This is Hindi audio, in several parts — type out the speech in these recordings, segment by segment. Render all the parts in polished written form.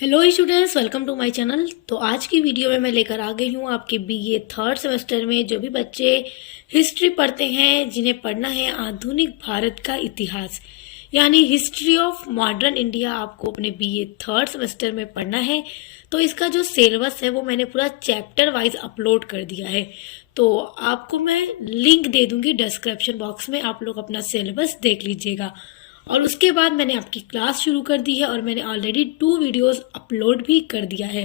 Hello students, welcome to my channel. तो आज की वीडियो में मैं लेकर आ गई हूँ आपके बीए थर्ड सेमेस्टर में जो भी बच्चे हिस्ट्री पढ़ते हैं, जिन्हें पढ़ना है आधुनिक भारत का इतिहास यानी हिस्ट्री ऑफ मॉडर्न इंडिया, आपको अपने बीए थर्ड सेमेस्टर में पढ़ना है। तो इसका जो सिलेबस है वो मैंने पूरा चैप्टर वाइज अपलोड कर दिया है। तो आपको मैं लिंक दे दूंगी डिस्क्रिप्शन बॉक्स में, आप लोग अपना सिलेबस देख लीजिएगा। और उसके बाद मैंने आपकी क्लास शुरू कर दी है और मैंने ऑलरेडी 2 वीडियोस अपलोड भी कर दिया है।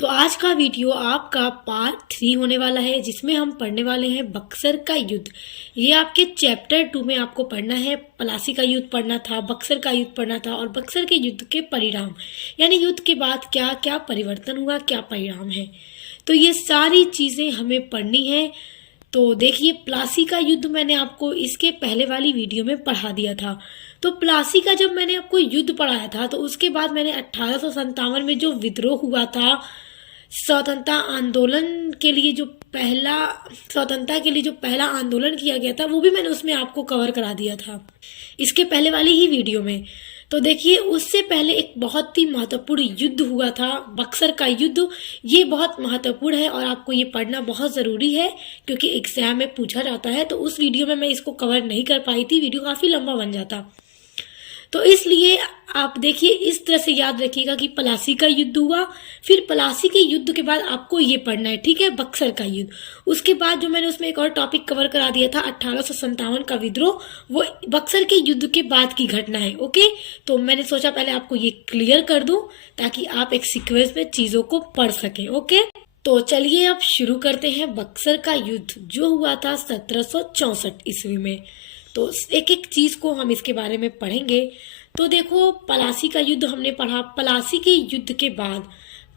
तो आज का वीडियो आपका पार्ट 3 होने वाला है, जिसमें हम पढ़ने वाले हैं बक्सर का युद्ध। ये आपके चैप्टर 2 में आपको पढ़ना है। प्लासी का युद्ध पढ़ना था, बक्सर का युद्ध पढ़ना था और बक्सर के युद्ध के परिणाम यानी युद्ध के बाद क्या क्या परिवर्तन हुआ, क्या परिणाम है। तो ये सारी चीजें हमें पढ़नी है। तो देखिए, प्लासी का युद्ध मैंने आपको इसके पहले वाली वीडियो में पढ़ा दिया था। तो प्लासी का जब मैंने आपको युद्ध पढ़ाया था तो उसके बाद मैंने 1857 में जो विद्रोह हुआ था, स्वतंत्रता आंदोलन के लिए जो पहला स्वतंत्रता के लिए जो पहला आंदोलन किया गया था, वो भी मैंने उसमें आपको कवर करा दिया था इसके पहले वाली ही वीडियो में। तो देखिए, उससे पहले एक बहुत ही महत्वपूर्ण युद्ध हुआ था, बक्सर का युद्ध। ये बहुत महत्वपूर्ण है और आपको ये पढ़ना बहुत ज़रूरी है क्योंकि एग्जाम में पूछा जाता है। तो उस वीडियो में मैं इसको कवर नहीं कर पाई थी, वीडियो काफ़ी लंबा बन जाता। तो इसलिए आप देखिए, इस तरह से याद रखिएगा कि प्लासी का युद्ध हुआ, फिर प्लासी के युद्ध के बाद आपको ये पढ़ना है, ठीक है, बक्सर का युद्ध। उसके बाद जो मैंने उसमें एक और टॉपिक कवर करा दिया था 1857 का विद्रोह, वो बक्सर के युद्ध के बाद की घटना है। ओके, तो मैंने सोचा पहले आपको ये क्लियर कर दूं ताकि आप एक सीक्वेंस में चीजों को पढ़ सकें। ओके, तो चलिए अब शुरू करते हैं। बक्सर का युद्ध जो हुआ था 1764 ईस्वी में। तो एक एक चीज को हम इसके बारे में पढ़ेंगे। तो देखो, प्लासी का युद्ध हमने पढ़ा। प्लासी के युद्ध के बाद,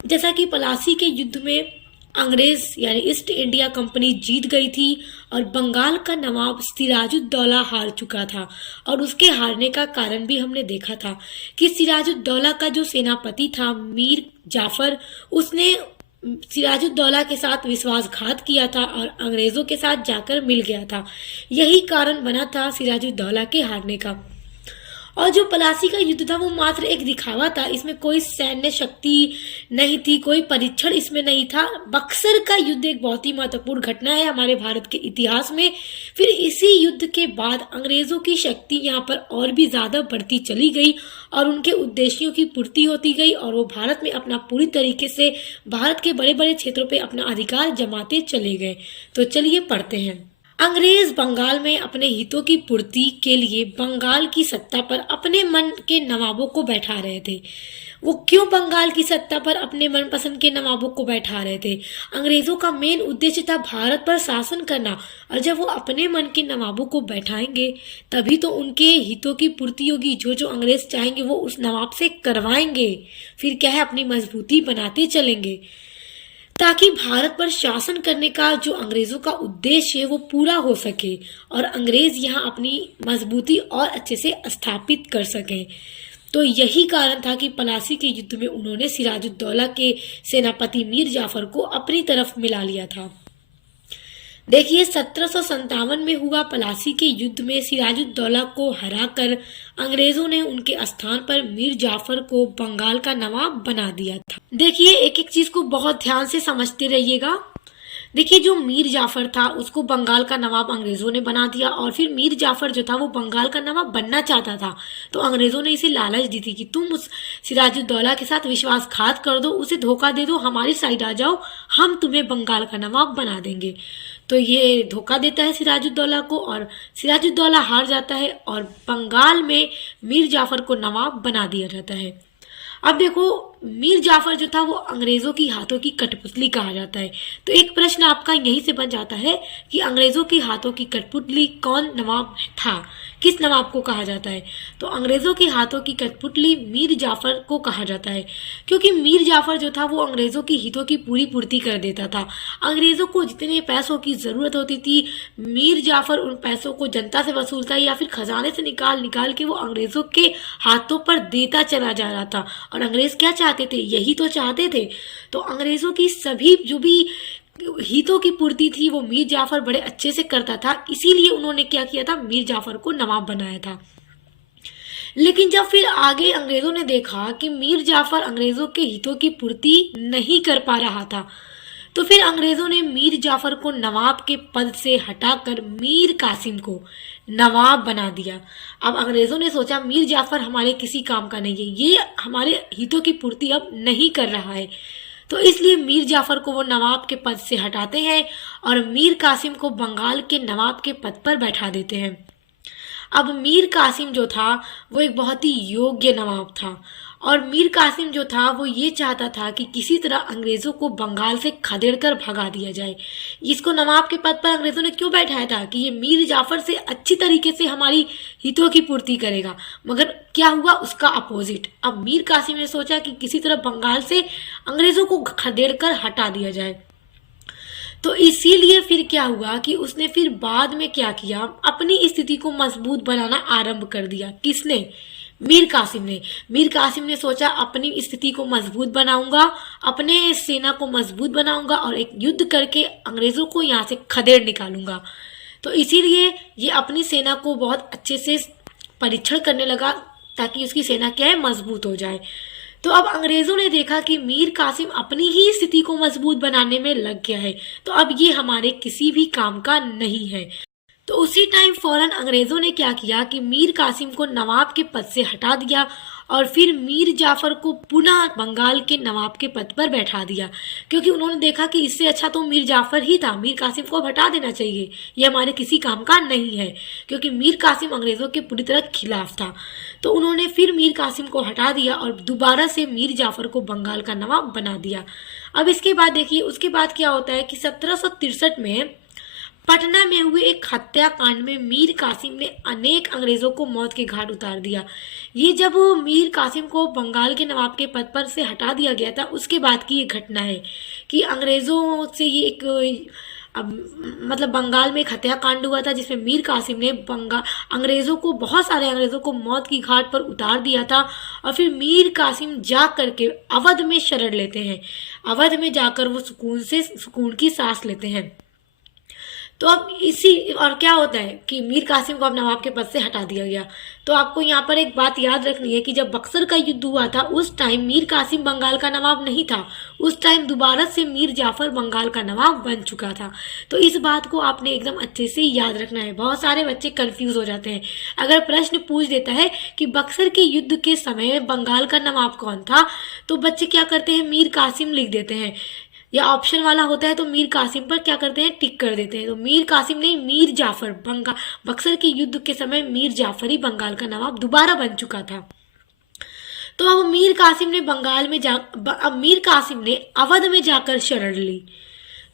जैसा कि प्लासी के युद्ध में अंग्रेज यानी ईस्ट इंडिया कंपनी जीत गई थी और बंगाल का नवाब सिराजुद्दौला हार चुका था। और उसके हारने का कारण भी हमने देखा था कि सिराजुद्दौला का जो सेनापति था मीर जाफर, उसने सिराजुद्दौला के साथ विश्वासघात किया था और अंग्रेजों के साथ जाकर मिल गया था। यही कारण बना था सिराजुद्दौला के हारने का। और जो प्लासी का युद्ध था वो मात्र एक दिखावा था, इसमें कोई सैन्य शक्ति नहीं थी, कोई परीक्षण इसमें नहीं था। बक्सर का युद्ध एक बहुत ही महत्वपूर्ण घटना है हमारे भारत के इतिहास में। फिर इसी युद्ध के बाद अंग्रेजों की शक्ति यहाँ पर और भी ज्यादा बढ़ती चली गई और उनके उद्देश्यों की पूर्ति होती गई और वो भारत में अपना पूरी तरीके से भारत के बड़े बड़े क्षेत्रों पे अपना अधिकार जमाते चले गए। तो चलिए पढ़ते हैं। अंग्रेज बंगाल में अपने हितों की पूर्ति के लिए बंगाल की सत्ता पर अपने मन के नवाबों को बैठा रहे थे। वो क्यों बंगाल की सत्ता पर अपने मनपसंद के नवाबों को बैठा रहे थे? अंग्रेजों का मेन उद्देश्य था भारत पर शासन करना, और जब वो अपने मन के नवाबों को बैठाएंगे तभी तो उनके हितों की पूर्ति होगी। जो जो अंग्रेज चाहेंगे वो उस नवाब से करवाएंगे। फिर क्या है, अपनी मजबूती बनाते चलेंगे ताकि भारत पर शासन करने का जो अंग्रेजों का उद्देश्य है वो पूरा हो सके और अंग्रेज यहाँ अपनी मजबूती और अच्छे से स्थापित कर सकें। तो यही कारण था कि प्लासी के युद्ध में उन्होंने सिराजुद्दौला के सेनापति मीर जाफर को अपनी तरफ मिला लिया था। देखिए, 1757 में हुआ प्लासी के युद्ध में सिराजुद्दौला को हराकर अंग्रेजों ने उनके स्थान पर मीर जाफर को बंगाल का नवाब बना दिया था। देखिए, एक एक चीज को बहुत ध्यान से समझते रहिएगा। देखिए, जो मीर जाफर था उसको बंगाल का नवाब अंग्रेजों ने बना दिया और फिर मीर जाफर जो था वो बंगाल का नवाब बनना चाहता था। तो अंग्रेजों ने इसे लालच दी थी कि तुम उस सिराजुद्दौला के साथ विश्वासघात कर दो, उसे धोखा दे दो, हमारी साइड आ जाओ, हम तुम्हें बंगाल का नवाब बना देंगे। तो ये धोखा देता है सिराजुद्दौला को और सिराजुद्दौला हार जाता है और बंगाल में मीर जाफर को नवाब बना दिया जाता है। अब देखो, मीर जाफर जो था वो अंग्रेजों की हाथों की कठपुतली कहा जाता है। तो एक प्रश्न आपका यहीं से बन जाता है कि अंग्रेजों की हाथों की कठपुतली कौन नवाब था, किस नवाब को कहा जाता है? तो अंग्रेजों के हाथों की कठपुतली मीर जाफर को कहा जाता है, क्योंकि मीर जाफर जो था वो अंग्रेजों की हितों की पूरी पूर्ति कर देता था। अंग्रेजों को जितने पैसों की जरूरत होती थी, मीर जाफर उन पैसों को जनता से वसूलता या फिर खजाने से निकाल निकाल के वो अंग्रेजों के हाथों पर देता चला जा रहा था। और अंग्रेज क्या चाहते थे? यही तो चाहते थे। तो अंग्रेजों की सभी जो भी हितों की पूर्ति थी वो मीर जाफर बड़े अच्छे से करता था, इसीलिए उन्होंने क्या किया था, मीर जाफर को नवाब बनाया था। लेकिन जब फिर आगे अंग्रेजों ने देखा कि मीर जाफर अंग्रेजों के हितों की पूर्ति नहीं कर पा रहा था, तो फिर अंग्रेजों ने मीर जाफर को नवाब के पद से हटाकर मीर कासिम को नवाब बना दिया। अब अंग्रेजों ने सोचा मीर जाफर हमारे किसी काम का नहीं है, ये हमारे हितों की पूर्ति अब नहीं कर रहा है, तो इसलिए मीर जाफर को वो नवाब के पद से हटाते हैं और मीर कासिम को बंगाल के नवाब के पद पर बैठा देते हैं। अब मीर कासिम जो था वो एक बहुत ही योग्य नवाब था, और मीर कासिम जो था वो ये चाहता था कि किसी तरह अंग्रेजों को बंगाल से खदेड़कर भगा दिया जाए। इसको नवाब के पद पर अंग्रेजों ने क्यों बैठाया था कि ये मीर जाफर से अच्छी तरीके से हमारी हितों की पूर्ति करेगा, मगर क्या हुआ उसका अपोजिट। अब मीर कासिम ने सोचा कि किसी तरह बंगाल से अंग्रेजों को खदेड़कर हटा दिया जाए। तो इसीलिए फिर क्या हुआ कि उसने फिर बाद में क्या किया, अपनी स्थिति को मजबूत बनाना आरंभ कर दिया। किसने? मीर कासिम ने। मीर कासिम ने सोचा अपनी स्थिति को मजबूत बनाऊंगा, अपने सेना को मजबूत बनाऊंगा और एक युद्ध करके अंग्रेजों को यहाँ से खदेड़ निकालूंगा। तो इसीलिए ये अपनी सेना को बहुत अच्छे से परीक्षण करने लगा ताकि उसकी सेना क्या है, मजबूत हो जाए। तो अब अंग्रेजों ने देखा कि मीर कासिम अपनी ही स्थिति को मजबूत बनाने में लग गया है, तो अब ये हमारे किसी भी काम का नहीं है। तो उसी टाइम फौरन अंग्रेजों ने क्या किया कि मीर कासिम को नवाब के पद से हटा दिया और फिर मीर जाफर को पुनः बंगाल के नवाब के पद पर बैठा दिया, क्योंकि उन्होंने देखा कि इससे अच्छा तो मीर जाफर ही था, मीर कासिम को अब हटा देना चाहिए, ये हमारे किसी काम का नहीं है, क्योंकि मीर कासिम अंग्रेजों के पूरी तरह खिलाफ था। तो उन्होंने फिर मीर कासिम को हटा दिया और दोबारा से मीर जाफर को बंगाल का नवाब बना दिया। अब इसके बाद देखिए उसके बाद क्या होता है कि 1763 में पटना में हुए एक हत्याकांड में मीर कासिम ने अनेक अंग्रेजों को मौत के घाट उतार दिया। ये जब मीर कासिम को बंगाल के नवाब के पद पर से हटा दिया गया था उसके बाद की ये घटना है कि अंग्रेजों से ये एक मतलब बंगाल में एक हत्याकांड हुआ था जिसमें मीर कासिम ने अंग्रेजों को, बहुत सारे अंग्रेजों को मौत की घाट पर उतार दिया था। और फिर मीर कासिम जा करके अवध में शरण लेते हैं, अवध में जाकर वो सुकून की सांस लेते हैं। तो अब इसी और क्या होता है कि मीर कासिम को अब नवाब के पद से हटा दिया गया। तो आपको यहाँ पर एक बात याद रखनी है कि जब बक्सर का युद्ध हुआ था उस टाइम मीर कासिम बंगाल का नवाब नहीं था, उस टाइम दोबारा से मीर जाफर बंगाल का नवाब बन चुका था। तो इस बात को आपने एकदम अच्छे से याद रखना है, बहुत सारे बच्चे कंफ्यूज हो जाते हैं। अगर प्रश्न पूछ देता है कि बक्सर के युद्ध के समय बंगाल का नवाब कौन था, तो बच्चे क्या करते हैं, मीर कासिम लिख देते हैं, या ऑप्शन वाला होता है तो मीर कासिम पर क्या करते हैं, टिक कर देते हैं। तो मीर कासिम नहीं, मीर जाफर, बक्सर के युद्ध के समय मीर जाफर ही बंगाल का नवाब दोबारा बन चुका था। तो अब मीर कासिम ने मीर कासिम ने अवध में जाकर शरण ली।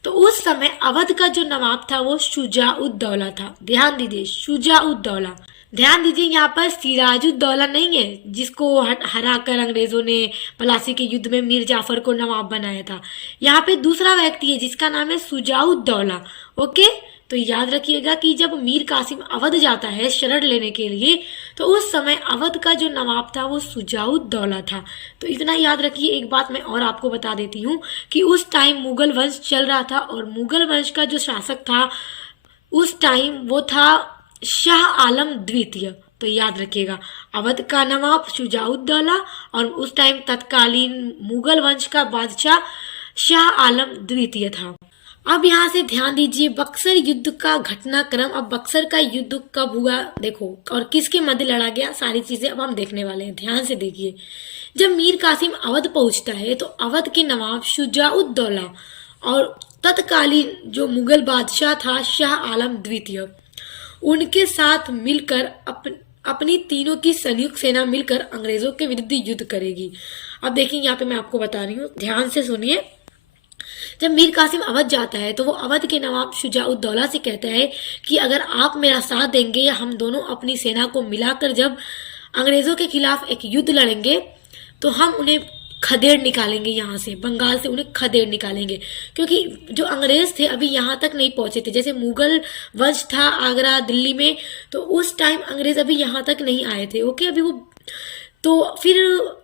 तो उस समय अवध का जो नवाब था वो शुजाउद्दौला था। ध्यान दीजिए, शुजाउद्दौला। ध्यान दीजिए यहाँ पर सिराजुद्दौला नहीं है जिसको हराकर अंग्रेजों ने पलासी के युद्ध में मीर जाफर को नवाब बनाया था। यहाँ पे दूसरा व्यक्ति है जिसका नाम है शुजाउद्दौला। ओके, तो याद रखिएगा कि जब मीर कासिम अवध जाता है शरण लेने के लिए तो उस समय अवध का जो नवाब था वो शुजाउद्दौला था। तो इतना याद रखिए। एक बात मैं और आपको बता देती हूँ कि उस टाइम मुगल वंश चल रहा था और मुगल वंश का जो शासक था उस टाइम वो था शाह आलम द्वितीय। तो याद रखिएगा, अवध का नवाब शुजाउद्दौला और उस टाइम तत्कालीन मुगल वंश का बादशाह शाह आलम द्वितीय था। अब यहाँ से ध्यान दीजिए बक्सर युद्ध का घटनाक्रम। अब बक्सर का युद्ध कब हुआ देखो और किसके मध्य लड़ा गया, सारी चीजें अब हम देखने वाले हैं। ध्यान से देखिए, जब मीर कासिम अवध पहुंचता है तो अवध के नवाब शुजाउद्दौला और तत्कालीन जो मुगल बादशाह था शाह आलम द्वितीय, उनके साथ मिलकर अपनी तीनों की संयुक्त सेना मिलकर अंग्रेजों के विरुद्ध युद्ध करेगी। अब देखिए यहाँ पे मैं आपको बता रही हूँ, ध्यान से सुनिए। जब मीर कासिम अवध जाता है तो वो अवध के नवाब शुजाउद्दौला से कहता है कि अगर आप मेरा साथ देंगे या हम दोनों अपनी सेना को मिलाकर जब अंग्रेजों के खिलाफ एक युद्ध लड़ेंगे तो हम उन्हें खदेड़ निकालेंगे, यहाँ से बंगाल से उन्हें खदेड़ निकालेंगे। क्योंकि जो अंग्रेज थे अभी यहाँ तक नहीं पहुंचे थे, जैसे मुगल वंश था आगरा दिल्ली में, तो उस टाइम अंग्रेज अभी यहाँ तक नहीं आए थे। ओके, अभी वो तो फिर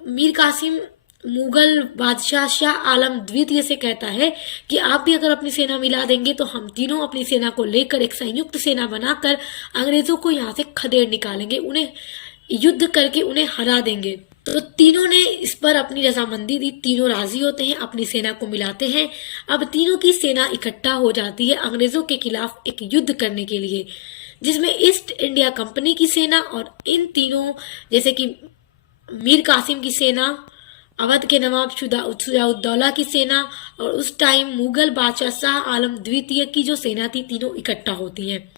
मीर कासिम मुगल बादशाह शाह आलम द्वितीय से कहता है कि आप भी अगर अपनी सेना मिला देंगे तो हम तीनों अपनी सेना को लेकर एक संयुक्त सेना बनाकर अंग्रेजों को यहाँ से खदेड़ निकालेंगे, उन्हें युद्ध करके उन्हें हरा देंगे। तो तीनों ने इस पर अपनी रजामंदी दी, तीनों राजी होते हैं, अपनी सेना को मिलाते हैं। अब तीनों की सेना इकट्ठा हो जाती है अंग्रेजों के खिलाफ एक युद्ध करने के लिए, जिसमें ईस्ट इंडिया कंपनी की सेना और इन तीनों जैसे कि मीर कासिम की सेना, अवध के नवाब शुजाउद्दौला की सेना और उस टाइम मुगल बादशाह शाह आलम द्वितीय की जो सेना थी, तीनों इकट्ठा होती हैं।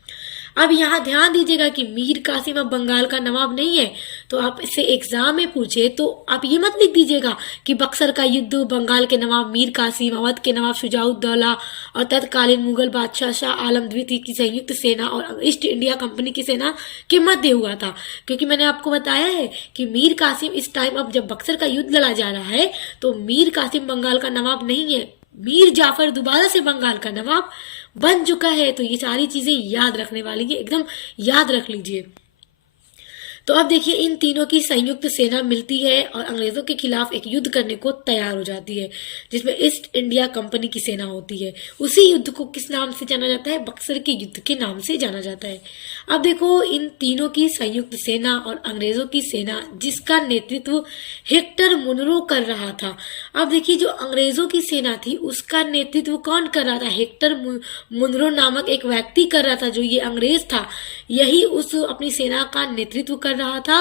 अब यहाँ ध्यान दीजिएगा कि मीर कासिम अब बंगाल का नवाब नहीं है। तो आप इससे एग्जाम में पूछे तो आप ये मत लिख दीजिएगा कि बक्सर का युद्ध बंगाल के नवाब मीर कासिम, अवध के नवाब शुजाउद्दौला और तत्कालीन मुगल बादशाह शाह आलम द्वितीय की संयुक्त सेना और ईस्ट इंडिया कंपनी की सेना के मध्य हुआ था। क्योंकि मैंने आपको बताया है कि मीर कासिम इस टाइम अब जब बक्सर का युद्ध लड़ा जा रहा है तो मीर कासिम बंगाल का नवाब नहीं है, मीर जाफर दोबारा से बंगाल का नवाब बन चुका है। तो ये सारी चीजें याद रखने वाली है, एकदम याद रख लीजिए। तो अब देखिए इन तीनों की संयुक्त सेना मिलती है और अंग्रेजों के खिलाफ एक युद्ध करने को तैयार हो जाती है, जिसमें ईस्ट इंडिया कंपनी की सेना होती है। उसी युद्ध को किस नाम से जाना जाता है? बक्सर के युद्ध के नाम से जाना जाता है। अब देखो इन तीनों की संयुक्त सेना और अंग्रेजों की सेना जिसका नेतृत्व हेक्टर मुनरो कर रहा था। अब देखिए जो अंग्रेजों की सेना थी उसका नेतृत्व कौन कर रहा था? हेक्टर मुनरो नामक एक व्यक्ति कर रहा था। जो ये अंग्रेज था यही उस अपनी सेना का नेतृत्व कर रहा था।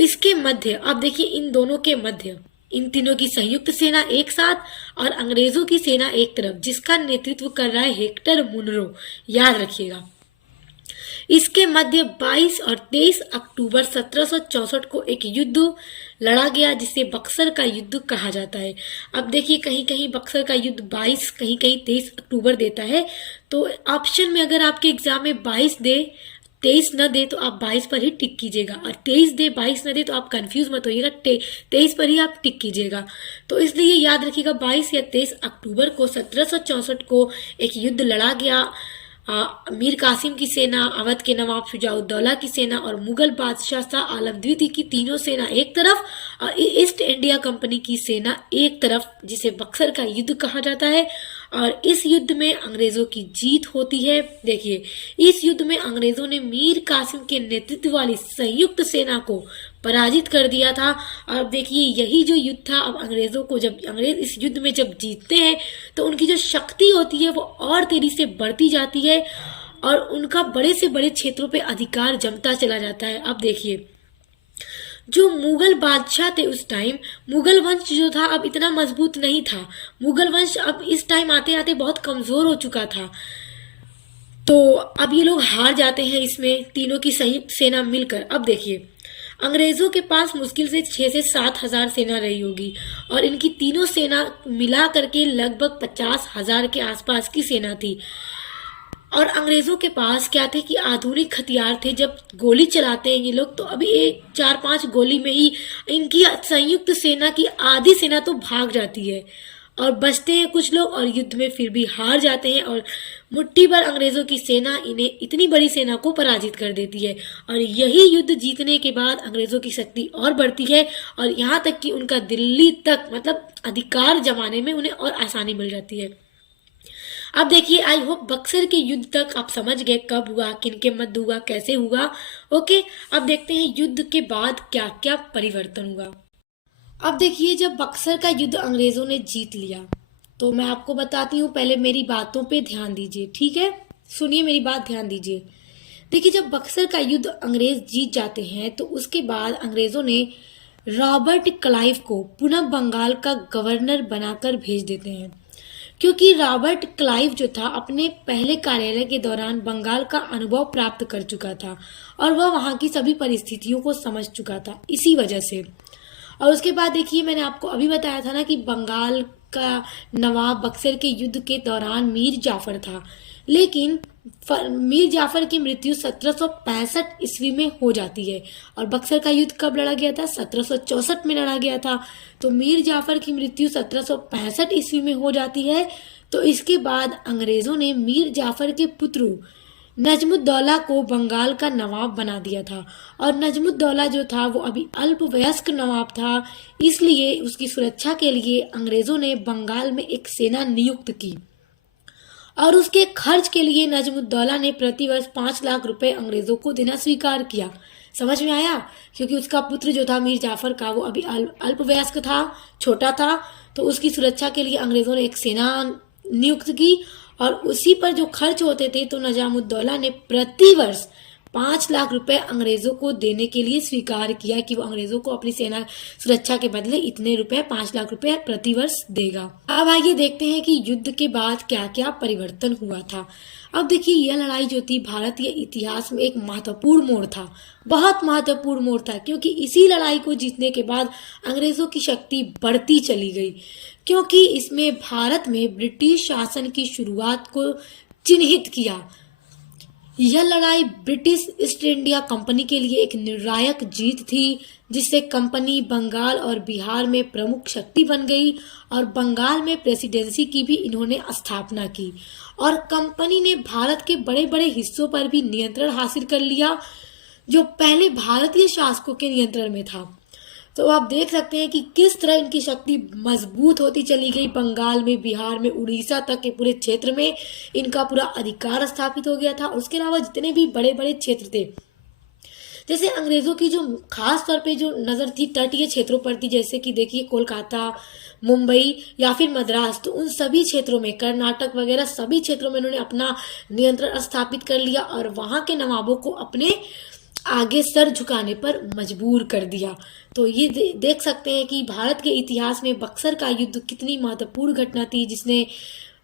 इसके मध्य अब देखिए इन दोनों के मध्य इन तीनों की संयुक्त सेना एक साथ और अंग्रेजों की सेना एक तरफ, जिसका नेतृत्व कर रहा है हेक्टर मुनरो, याद रखिएगा। इसके मध्य 22 और 23 अक्टूबर 1764 को एक युद्ध लड़ा गया जिसे बक्सर का युद्ध कहा जाता है। अब देखिए कहीं कहीं बक्सर का युद्ध 22, कहीं कहीं 23 अक्टूबर देता है। तो ऑप्शन में अगर आपके एग्जाम में 22 दे 23 न दे तो आप 22 पर ही टिक कीजिएगा, और 23 दे 22 न दे तो आप कंफ्यूज मत होइएगा, 23 पर ही आप टिक कीजिएगा। तो इसलिए याद रखिएगा 22 या 23 अक्टूबर को 1764 को एक युद्ध लड़ा गया। मीर कासिम की सेना, अवध के नवाब शुजाउद्दौला की सेना और मुगल बादशाह शाह आलम द्वितीय की तीनों सेना एक तरफ और ईस्ट इंडिया कंपनी की सेना एक तरफ, जिसे बक्सर का युद्ध कहा जाता है। और इस युद्ध में अंग्रेजों की जीत होती है। देखिए इस युद्ध में अंग्रेजों ने मीर कासिम के नेतृत्व वाली संयुक्त सेना को पराजित कर दिया था। और देखिए यही जो युद्ध था, अब अंग्रेजों को जब अंग्रेज इस युद्ध में जब जीतते हैं तो उनकी जो शक्ति होती है वो और तेजी से बढ़ती जाती है और उनका बड़े से बड़े क्षेत्रों पे अधिकार जमता चला जाता है। अब देखिए जो मुगल बादशाह थे उस टाइम, मुगल वंश जो था अब इतना मजबूत नहीं था। मुगल वंश अब इस टाइम आते आते बहुत कमजोर हो चुका था। तो अब ये लोग हार जाते हैं इसमें तीनों की संयुक्त सेना मिलकर। अब देखिए अंग्रेजों के पास मुश्किल से 6 से 7 हजार सेना रही होगी और इनकी तीनों सेना मिला करके लगभग 50,000 के आसपास की सेना थी। और अंग्रेजों के पास क्या थे कि आधुनिक हथियार थे। जब गोली चलाते हैं ये लोग तो अभी 4-5 गोली में ही इनकी संयुक्त सेना की आधी सेना तो भाग जाती है और बचते हैं कुछ लोग और युद्ध में फिर भी हार जाते हैं और मुट्ठी भर अंग्रेजों की सेना इन्हें इतनी बड़ी सेना को पराजित कर देती है। और यही युद्ध जीतने के बाद अंग्रेजों की शक्ति और बढ़ती है और यहाँ तक कि उनका दिल्ली तक मतलब अधिकार जमाने में उन्हें और आसानी मिल जाती है। अब देखिए आई होप बक्सर के युद्ध तक आप समझ गए कब हुआ, किन के मध्य हुआ, कैसे हुआ। ओके, अब देखते हैं युद्ध के बाद क्या क्या परिवर्तन हुआ। अब देखिए जब बक्सर का युद्ध अंग्रेजों ने जीत लिया तो मैं आपको बताती हूँ, पहले मेरी बातों पे ध्यान दीजिए, ठीक है? सुनिए मेरी बात, ध्यान दीजिए। देखिए जब बक्सर का युद्ध अंग्रेज जीत जाते हैं तो उसके बाद अंग्रेजों ने रॉबर्ट क्लाइव को पुनः बंगाल का गवर्नर बनाकर भेज देते हैं, क्योंकि रॉबर्ट क्लाइव जो था अपने पहले कार्यालय के दौरान बंगाल का अनुभव प्राप्त कर चुका था और वह वहाँ की सभी परिस्थितियों को समझ चुका था, इसी वजह से। और उसके बाद देखिए मैंने आपको अभी बताया था ना कि बंगाल का नवाब बक्सर के युद्ध के दौरान मीर जाफर था, लेकिन मीर जाफर की मृत्यु 1765 ईस्वी में हो जाती है। और बक्सर का युद्ध कब लड़ा गया था? 1764 में लड़ा गया था। तो मीर जाफर की मृत्यु 1765 ईस्वी में हो जाती है। तो इसके बाद अंग्रेजों ने मीर जाफर के पुत्र नजमुद्दौला को बंगाल का नवाब बना दिया था। और नजमुद्दौला जो था वो अभी अल्पवयस्क नवाब था, इसलिए उसकी सुरक्षा के लिए अंग्रेजों ने बंगाल में एक सेना नियुक्त की और उसके खर्च के लिए नजमुद्दौला ने प्रतिवर्ष 5 लाख रुपए अंग्रेजों को देना स्वीकार किया। समझ में आया? क्योंकि उसका पुत्र जो था मीर जाफर का, वो अभी अल्पवयस्क था, छोटा था, तो उसकी सुरक्षा के लिए अंग्रेजों ने एक सेना नियुक्त की और उसी पर जो खर्च होते थे तो निजामुद्दौला ने प्रतिवर्ष 5 लाख रुपए अंग्रेजों को देने के लिए स्वीकार किया कि वो अंग्रेजों को अपनी सेना सुरक्षा के बदले इतने रुपए 5 लाख रुपए प्रतिवर्ष देगा। अब आइए देखते हैं कि युद्ध के बाद क्या क्या परिवर्तन हुआ था। अब देखिए, यह लड़ाई जो थी भारतीय इतिहास में एक महत्वपूर्ण मोड़ था, बहुत महत्वपूर्ण मोड़ था, क्योंकि इसी लड़ाई को जीतने के बाद अंग्रेजों की शक्ति बढ़ती चली गई, क्योंकि इसमें भारत में ब्रिटिश शासन की शुरुआत को चिन्हित किया। यह लड़ाई ब्रिटिश ईस्ट इंडिया कंपनी के लिए एक निर्णायक जीत थी, जिससे कंपनी बंगाल और बिहार में प्रमुख शक्ति बन गई और बंगाल में प्रेसिडेंसी की भी इन्होंने स्थापना की और कंपनी ने भारत के बड़े बड़े हिस्सों पर भी नियंत्रण हासिल कर लिया, जो पहले भारतीय शासकों के नियंत्रण में था। तो आप देख सकते हैं कि किस तरह इनकी शक्ति मजबूत होती चली गई। बंगाल में, बिहार में, उड़ीसा तक के पूरे क्षेत्र में इनका पूरा अधिकार स्थापित हो गया था। उसके अलावा जितने भी बड़े बड़े क्षेत्र थे, जैसे अंग्रेजों की जो खास तौर पे जो नजर थी तटीय क्षेत्रों पर थी, जैसे कि देखिए कोलकाता, मुंबई या फिर मद्रास, तो उन सभी क्षेत्रों में, कर्नाटक वगैरह सभी क्षेत्रों में इन्होंने अपना नियंत्रण स्थापित कर लिया और वहां के नवाबों को अपने आगे सर झुकाने पर मजबूर कर दिया। तो ये देख सकते हैं कि भारत के इतिहास में बक्सर का युद्ध कितनी महत्वपूर्ण घटना थी, जिसने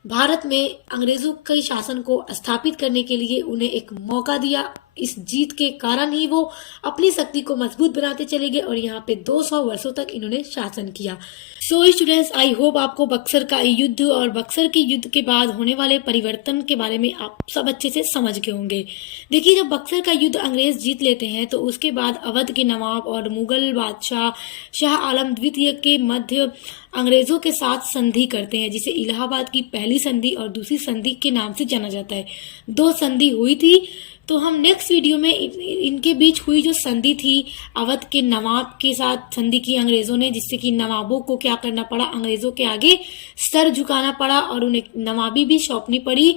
भारत में अंग्रेजों के शासन को स्थापित करने के लिए उन्हें एक मौका दिया। इस जीत के कारण ही वो अपनी शक्ति को मजबूत बनाते चले गए और यहाँ पे 200 वर्षों तक इन्होंने शासन किया। सो स्टूडेंट्स, आई होप आपको बक्सर का युद्ध और बक्सर के युद्ध के बाद होने वाले परिवर्तन के बारे में आप सब अच्छे से समझ गए होंगे। देखिए, जब बक्सर का युद्ध अंग्रेज जीत लेते हैं तो उसके बाद अवध के नवाब और मुगल बादशाह शाह आलम द्वितीय के मध्य अंग्रेजों के साथ संधि करते हैं, जिसे इलाहाबाद की पहली संधि और दूसरी संधि के नाम से जाना जाता है। 2 संधि हुई थी, तो हम नेक्स्ट वीडियो में इनके बीच हुई जो संधि थी, अवध के नवाब के साथ संधि की अंग्रेजों ने, जिससे कि नवाबों को क्या करना पड़ा, अंग्रेजों के आगे सर झुकाना पड़ा और उन्हें नवाबी भी सौंपनी पड़ी।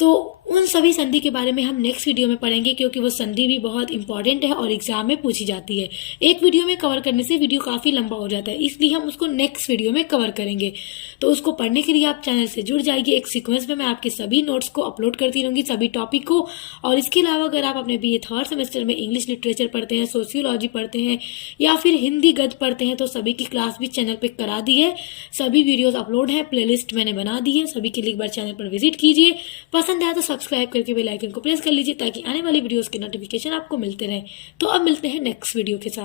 तो उन सभी संधि के बारे में हम नेक्स्ट वीडियो में पढ़ेंगे, क्योंकि वो संधि भी बहुत इंपॉर्टेंट है और एग्जाम में पूछी जाती है। एक वीडियो में कवर करने से वीडियो काफी लंबा हो जाता है, इसलिए हम उसको नेक्स्ट वीडियो में कवर करेंगे। तो उसको पढ़ने के लिए आप चैनल से जुड़ जाइए। एक सीक्वेंस में मैं आपके सभी नोट्स को अपलोड करती रहूंगी, सभी टॉपिक को। और इसके अलावा अगर आप अपने BA 3rd सेमेस्टर में इंग्लिश लिटरेचर पढ़ते हैं, सोशियोलॉजी पढ़ते हैं या फिर हिंदी गद्य पढ़ते हैं, तो सभी की क्लास भी चैनल पर करा दी है। सभी वीडियोज अपलोड है, प्लेलिस्ट मैंने बना दी है, सभी के लिए एक बार चैनल पर विजिट कीजिए। पसंद आया तो सब्सक्राइब करके बेल आइकन को प्रेस कर लीजिए, ताकि आने वाली वीडियोस के नोटिफिकेशन आपको मिलते रहे। तो अब मिलते हैं नेक्स्ट वीडियो के साथ।